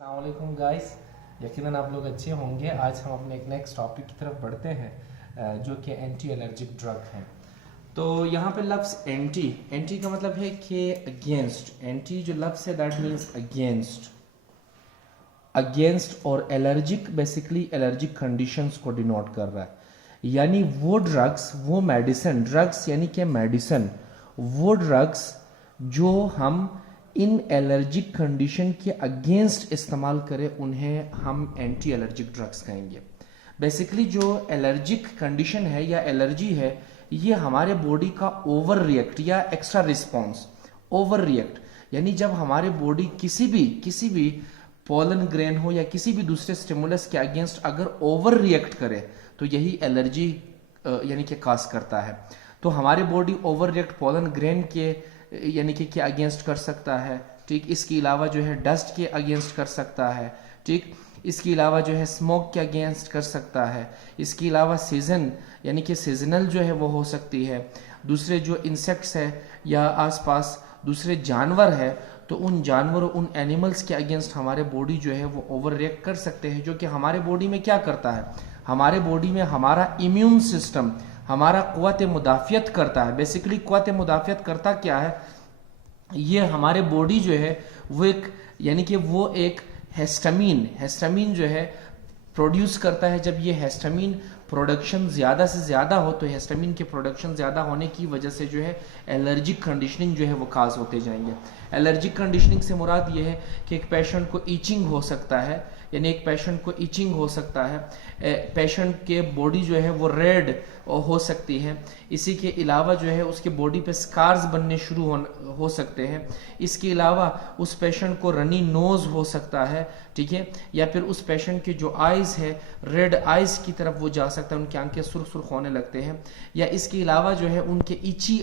अस्सलामुअलैकुम गाइस, यकीनन आप लोग अच्छे होंगे। आज हम अपने एक नेक्स्ट टॉपिक की तरफ बढ़ते हैं जो कि एंटी एलर्जिक ड्रग हैं। तो यहाँ पे लफ्ज़ एंटी एंटी का मतलब है कि अगेंस्ट। एंटी जो लफ्ज़ है दैट मीन्स अगेंस्ट। अगेंस्ट और एलर्जिक बेसिकली एलर्जिक कंडीशंस को डिनोट कर रहा है। यानी वो ड्रग्स, वो मेडिसिन, ड्रग्स यानी कि मेडिसिन, वो ड्रग्स जो हम इन एलर्जिक कंडीशन के अगेंस्ट इस्तेमाल करें उन्हें हम एंटी एलर्जिक ड्रग्स कहेंगे। बेसिकली जो एलर्जिक कंडीशन है या एलर्जी है, ये हमारे बॉडी का ओवर रिएक्ट या एक्स्ट्रा रिस्पॉन्स। ओवर रिएक्ट यानी जब हमारे बॉडी किसी भी पोलन ग्रेन हो या किसी भी दूसरे स्टिमुलस के अगेंस्ट अगर ओवर रिएक्ट करे तो यही एलर्जी यानी कि काज करता है। तो हमारे body over react pollen grain के यानी कि अगेंस्ट कर सकता है, ठीक। इसके अलावा जो है डस्ट के अगेंस्ट कर सकता है, ठीक। इसके अलावा जो है स्मोक के अगेंस्ट कर सकता है। इसके अलावा सीजन यानी कि सीजनल जो है वो हो सकती है। दूसरे जो इंसेक्ट्स है या आसपास दूसरे जानवर है तो उन जानवरों, उन एनिमल्स के अगेंस्ट हमारे बॉडी जो है वो ओवर रिएक्ट कर सकते हैं, जो कि हमारे बॉडी में क्या करता है, हमारे बॉडी में हमारा इम्यून सिस्टम, हमारा क़ुव्वत मुदाफ़ियत करता है। बेसिकली क़ुव्वत मुदाफ़ियत करता क्या है, ये हमारे बॉडी जो है वो एक यानी कि वो एक हिस्टामीन जो है प्रोड्यूस करता है। जब ये हिस्टामीन प्रोडक्शन ज़्यादा से ज़्यादा हो तो हिस्टामीन के प्रोडक्शन ज़्यादा होने की वजह से जो है एलर्जिक कंडीशनिंग जो है वो काज होते जाएंगे। एलर्जिक कंडीशनिंग से मुराद ये है कि एक पेशेंट को ईचिंग हो सकता है, यानी एक पेशेंट को ईचिंग हो सकता है, पेशेंट के बॉडी जो है वो रेड हो सकती है। इसी के अलावा जो है उसके बॉडी पे स्कार्स बनने शुरू हो सकते हैं। इसके अलावा उस पेशेंट को रनी नोज हो सकता है, ठीक है, या फिर उस पेशेंट के जो आइज़ है रेड आइज़ की तरफ वो जा सकता है, उनकी आंखें सुर्ख सुर्ख होने लगते हैं। या इसके अलावा जो है उनके इची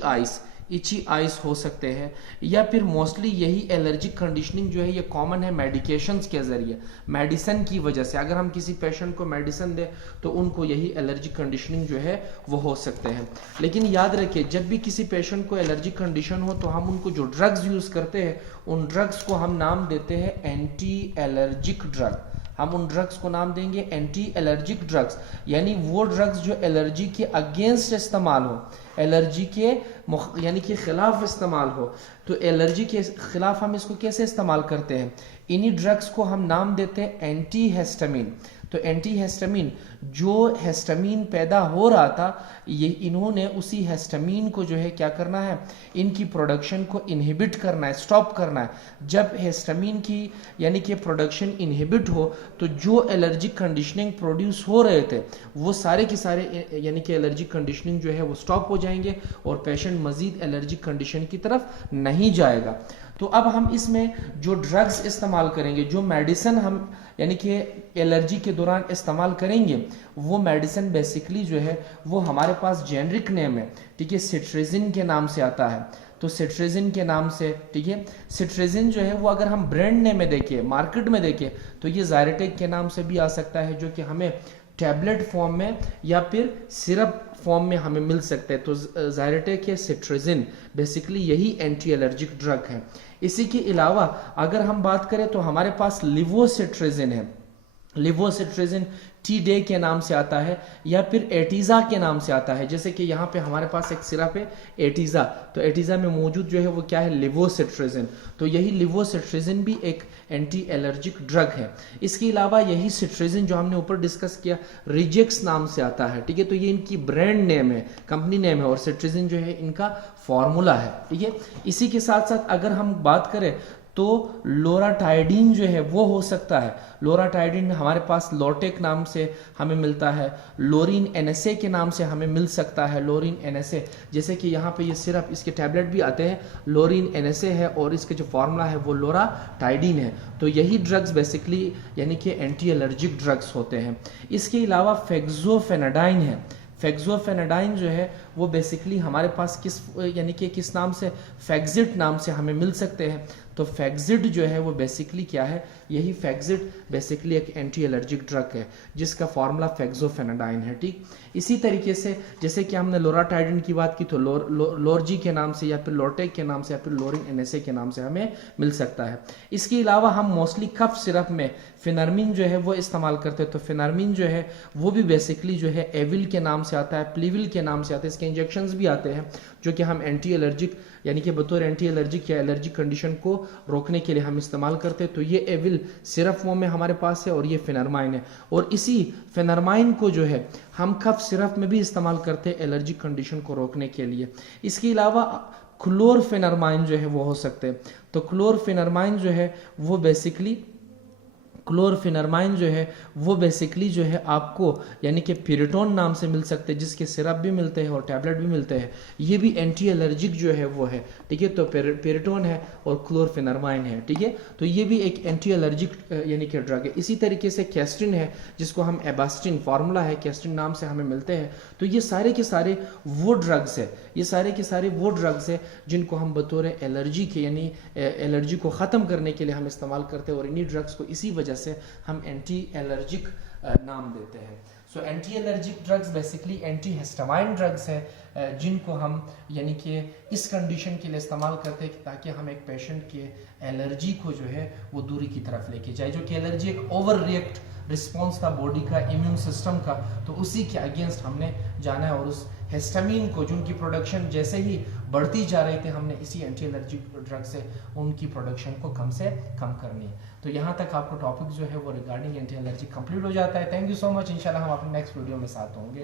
आइज हो सकते हैं। या फिर मोस्टली यही एलर्जिक कंडीशनिंग जो है ये कॉमन है मेडिकेशंस के जरिए, मेडिसिन की वजह से। अगर हम किसी पेशेंट को मेडिसिन दें तो उनको यही एलर्जिक कंडीशनिंग जो है वो हो सकते हैं। लेकिन याद रखिए, जब भी किसी पेशेंट को एलर्जिक कंडीशन हो तो हम उनको जो ड्रग्स यूज़ करते हैं उन ड्रग्स को हम नाम देते हैं एंटी एलर्जिक ड्रग। हम उन ड्रग्स को नाम देंगे एंटी एलर्जिक ड्रग्स, यानी वो ड्रग्स जो एलर्जी के अगेंस्ट इस्तेमाल हो, एलर्जी के यानी कि खिलाफ इस्तेमाल हो। तो एलर्जी के खिलाफ हम इसको कैसे इस्तेमाल करते हैं, इन्हीं ड्रग्स को हम नाम देते हैं एंटी हिस्टामीन। तो एंटी हिस्टामीन, जो हिस्टामीन पैदा हो रहा था, ये इन्होंने उसी हिस्टामीन को जो है क्या करना है, इनकी प्रोडक्शन को इनहिबिट करना है, स्टॉप करना है। जब हिस्टामीन की यानी कि प्रोडक्शन इनहिबिट हो तो जो एलर्जिक कंडीशनिंग प्रोड्यूस हो रहे थे वो सारे के सारे यानी कि एलर्जिक कंडीशनिंग जो है वो स्टॉप हो जाएंगे और पेशेंट मजीद एलर्जिक कंडीशन की तरफ नहीं जाएगा। तो अब हम इसमें जो ड्रग्स इस्तेमाल करेंगे, जो मेडिसिन हम यानी कि एलर्जी के दौरान इस्तेमाल करेंगे, वो मेडिसिन बेसिकली जो है वो हमारे पास जेनरिक नेम है, ठीक है, सिट्रेजिन के नाम से आता है। तो सिट्रेजिन के नाम से, ठीक है, सिट्रेजिन जो है वो अगर हम ब्रांड नेम में देखें, मार्केट में देखें तो ये ज़ायरेटेक के नाम से भी आ सकता है, जो कि हमें टैबलेट फॉर्म में या फिर सिरप फॉर्म में हमें मिल सकते हैं। तो ज़ायरेटेक या सिट्रेजिन बेसिकली यही एंटी एलर्जिक ड्रग है। इसी के अलावा अगर हम बात करें तो हमारे पास लिवोसिट्रेजिन है। लिवोसिट्रेजिन टी डे के नाम से आता है या फिर एटीज़ा के नाम से आता है। जैसे कि यहाँ पे हमारे पास एक सिरप है एटीज़ा, तो एटीज़ा में मौजूद जो है वो क्या है, लिवोसिट्रेजिन। तो यही लिवोसिट्रेजिन भी एक एंटी एलर्जिक ड्रग है। इसके अलावा यही सिट्रेजिन जो हमने ऊपर डिस्कस किया रिजेक्स नाम से आता है, ठीक है, तो ये इनकी ब्रांड नेम है, कंपनी नेम है, और सिट्रेजिन जो है इनका फॉर्मूला है, ठीक है। इसी के साथ साथ अगर हम बात करें तो लोराटाइडिन जो है वो हो सकता है। लोराटाइडिन हमारे पास लोटेक नाम से हमें मिलता है, लोरिन एनएसए के नाम से हमें मिल सकता है, लोरिन एनएसए। जैसे कि यहाँ पे ये सिरप, इसके टैबलेट भी आते हैं, लोरिन एनएसए है और इसके जो फार्मूला है वो लोराटाइडिन है। तो यही ड्रग्स बेसिकली यानी कि एंटी एलर्जिक ड्रग्स होते हैं। इसके अलावा फेक्सोफेनाडाइन है। फेक्सोफेनाडाइन जो है वो बेसिकली हमारे पास यानी कि किस नाम से, फैक्सिट नाम से हमें मिल सकते हैं। तो फैक्सिट जो है वो बेसिकली क्या है, यही फैक्सिड बेसिकली एक एंटी एलर्जिक ड्रग है जिसका फार्मूला फेक्सोफेनाडाइन है। ठीक इसी तरीके से जैसे कि हमने लोराटाइडिन की बात की तो लोरजी के नाम से या फिर लोरटेक के नाम से या फिर लोरिन एनएसए के नाम से हमें मिल सकता है। इसके अलावा हम मोस्टली कफ सिरप में फिनार्मिन जो है वो इस्तेमाल करते हैं। तो फिनार्मिन जो है वो भी बेसिकली जो है एविल के नाम से आता है, प्लीविल के नाम से आता है। इसके इंजेक्शंस भी आते हैं जो कि हम एंटी एलर्जिक यानी कि बतौर एंटी एलर्जिक या एलर्जिक कंडीशन को रोकने के लिए हम इस्तेमाल करते हैं। तो ये एविल सिरप फॉर्म में हमारे पास है और ये फिनार्माइन है। और इसी फिनार्माइन को जो है हम कफ सिरप में भी इस्तेमाल करते हैं एलर्जिक कंडीशन को रोकने के लिए। इसके अलावा क्लोरफेनार्माइन जो है वो हो सकते हैं। तो क्लोरफेनार्माइन जो है वो बेसिकली जो है आपको यानी कि पिरिटोन नाम से मिल सकते हैं, जिसके सिरप भी मिलते हैं और टैबलेट भी मिलते हैं। ये भी एंटी एलर्जिक जो है वो है। ठीक है, तो पिरिटोन है और क्लोरफेनार्माइन है। ठीक है, तो ये भी एक एंटी एलर्जिक यानी कि ड्रग है। इसी तरीके से कैस्टिन है जिसको हम एबास्टिन फार्मूला है कैस्टिन नाम से हमें मिलते हैं। तो ये सारे के सारे वो ड्रग्स है जिनको हम बतौर एलर्जी के यानी एलर्जी को ख़त्म करने के लिए हम इस्तेमाल करते हैं और इन्हीं ड्रग्स को इसी वजह से हम एंटी एलर्जिक नाम देते हैं। So anti allergic drugs basically anti histamine drugs है जिनको हम यानी कि इस कंडीशन के लिए इस्तेमाल करते हैं ताकि हम एक पेशेंट के एलर्जी को जो है वो दूरी की तरफ लेके जाए। जो कि एलर्जी एक ओवर रिएक्ट रिस्पॉन्स था बॉडी का, इम्यून सिस्टम का, तो उसी के अगेंस्ट हमने जाना है और उस हिस्टामिन को जिनकी प्रोडक्शन जैसे ही बढ़ती जा रही थी हमने इसी एंटी एलर्जिक ड्रग से उनकी प्रोडक्शन को कम से कम करनी है। तो यहाँ तक आपको टॉपिक जो है वो रिगार्डिंग एंटी एलर्जी कंप्लीट हो जाता है। Thank you so much. इंशाल्लाह हम अपने नेक्स्ट वीडियो में साथ होंगे।